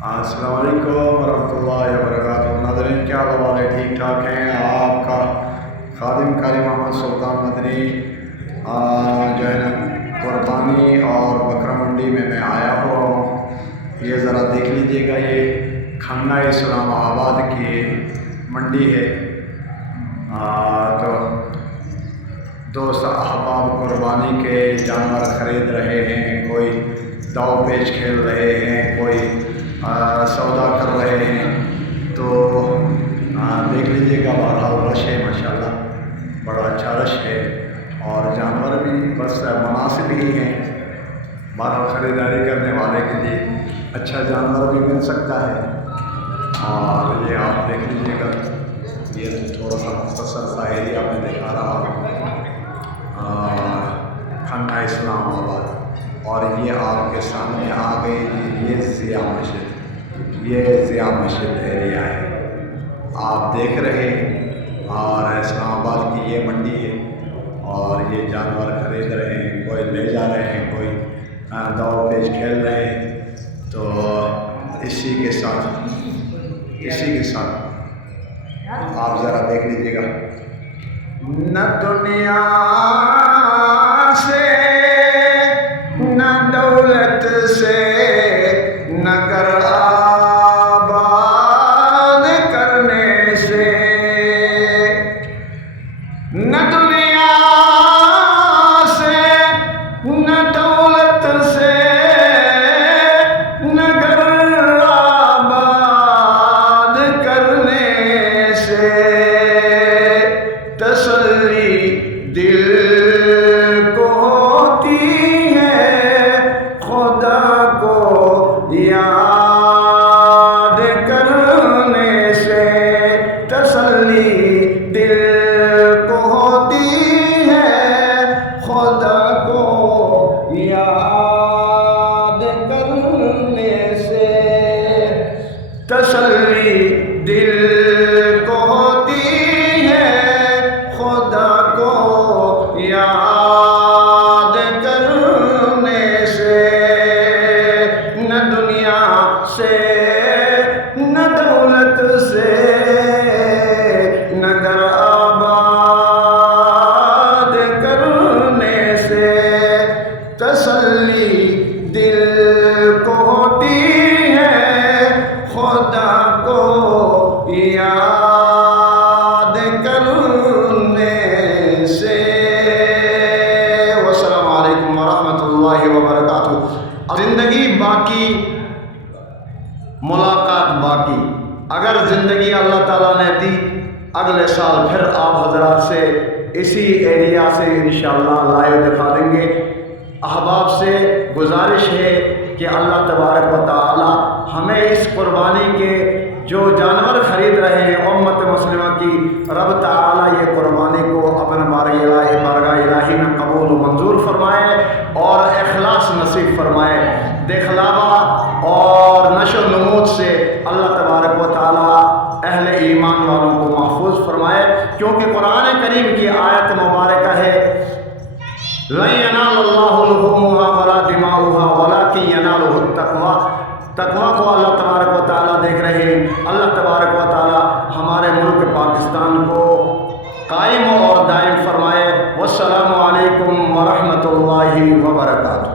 السلام علیکم ورحمۃ اللہ وبرکاتہ۔ ناظرین، کیا حال ہے؟ ٹھیک ٹھاک ہیں؟ آپ کا خادم قاری محمد سلطان مدنی جو ہے نا قربانی اور بکرا منڈی میں آیا ہوا ہوں۔ یہ ذرا دیکھ لیجیے گا، یہ کھنہ اسلام آباد کی منڈی ہے۔ تو دوست احباب قربانی کے جانور خرید رہے ہیں، کوئی داؤ پیچ کھیل رہے ہیں، کوئی سودا کر رہے ہیں۔ تو دیکھ لیجیے گا، بہرحال رش ہے، ماشاءاللہ بڑا اچھا رش ہے، اور جانور بھی بس مناسب ہی ہیں۔ بہرحال خریداری کرنے والے کے لیے اچھا جانور بھی مل سکتا ہے۔ اور یہ آپ دیکھ لیجیے گا، یہ تھوڑا سا مختصر سا ایریا میں دکھا رہا ہوں، کھنہ اسلام آباد۔ اور یہ آپ کے سامنے آ گئی، یہ ضیاء مسجد، یہ ضیاء مسجد ایریا ہے، آپ دیکھ رہے ہیں۔ اور اسلام آباد کی یہ منڈی ہے، اور یہ جانور خرید رہے ہیں، کوئی لے جا رہے ہیں، کوئی داؤ پیچ کھیل رہے ہیں۔ تو اسی کے ساتھ آپ ذرا دیکھ لیجیے گا، نہ دنیا سے نہ دولت سے نہ گھر آباد کرنے سے، نہ دنیا سے نہ دولت سے نہ گھر آباد کرنے سے، تسلی دل کو ہوتی ہے خدا کو یاد کرنے سے، تسلی دل کو ہوتی ہے خدا کو یاد کرنے سے، تسلی دل کو ہوتی ہے خدا کو یاد کرنے سے، نہ دنیا سے نہ دولت سے نہ گھر آباد کرنے سے، تسلی دل کو ہوتی ہے خدا کو یاد کرنے سے۔ والسلام علیکم ورحمۃ اللہ وبرکاتہ۔ زندگی باقی، ملاقات باقی۔ اگر زندگی اللہ تعالیٰ نے دی، اگلے سال پھر آپ حضرات سے اسی ایریا سے انشاءاللہ لائیو دکھا دیں گے۔ احباب سے گزارش ہے کہ اللہ تبارک و تعالی ہمیں اس قربانی کے جو جانور خرید رہے ہیں امت مسلمہ کی، رب تعالی یہ قربانی کو اپنے بارگاہ الہی میں قبول و منظور فرمائے اور اخلاص نصیب فرمائے۔ دکھلاوا اور نشو و نمود سے اللہ تبارک و تعالی اہل ایمان والوں کو محفوظ فرمائے، کیونکہ قرآن کریم کی آیت مبارکہ ہے، لَن يَنَالَ اللَّهُ لُحُومُهَا وَلَا دِمَاؤُهَا وَلَٰكِن يَنَالُهُ التَّقْوَىٰ۔ تقویٰ کو اللہ تبارک و تعالیٰ دیکھ رہے ہیں۔ اللہ تبارک و تعالیٰ ہمارے ملک پاکستان کو قائم اور دائم فرمائے۔ والسلام علیکم ورحمۃ اللہ وبرکاتہ۔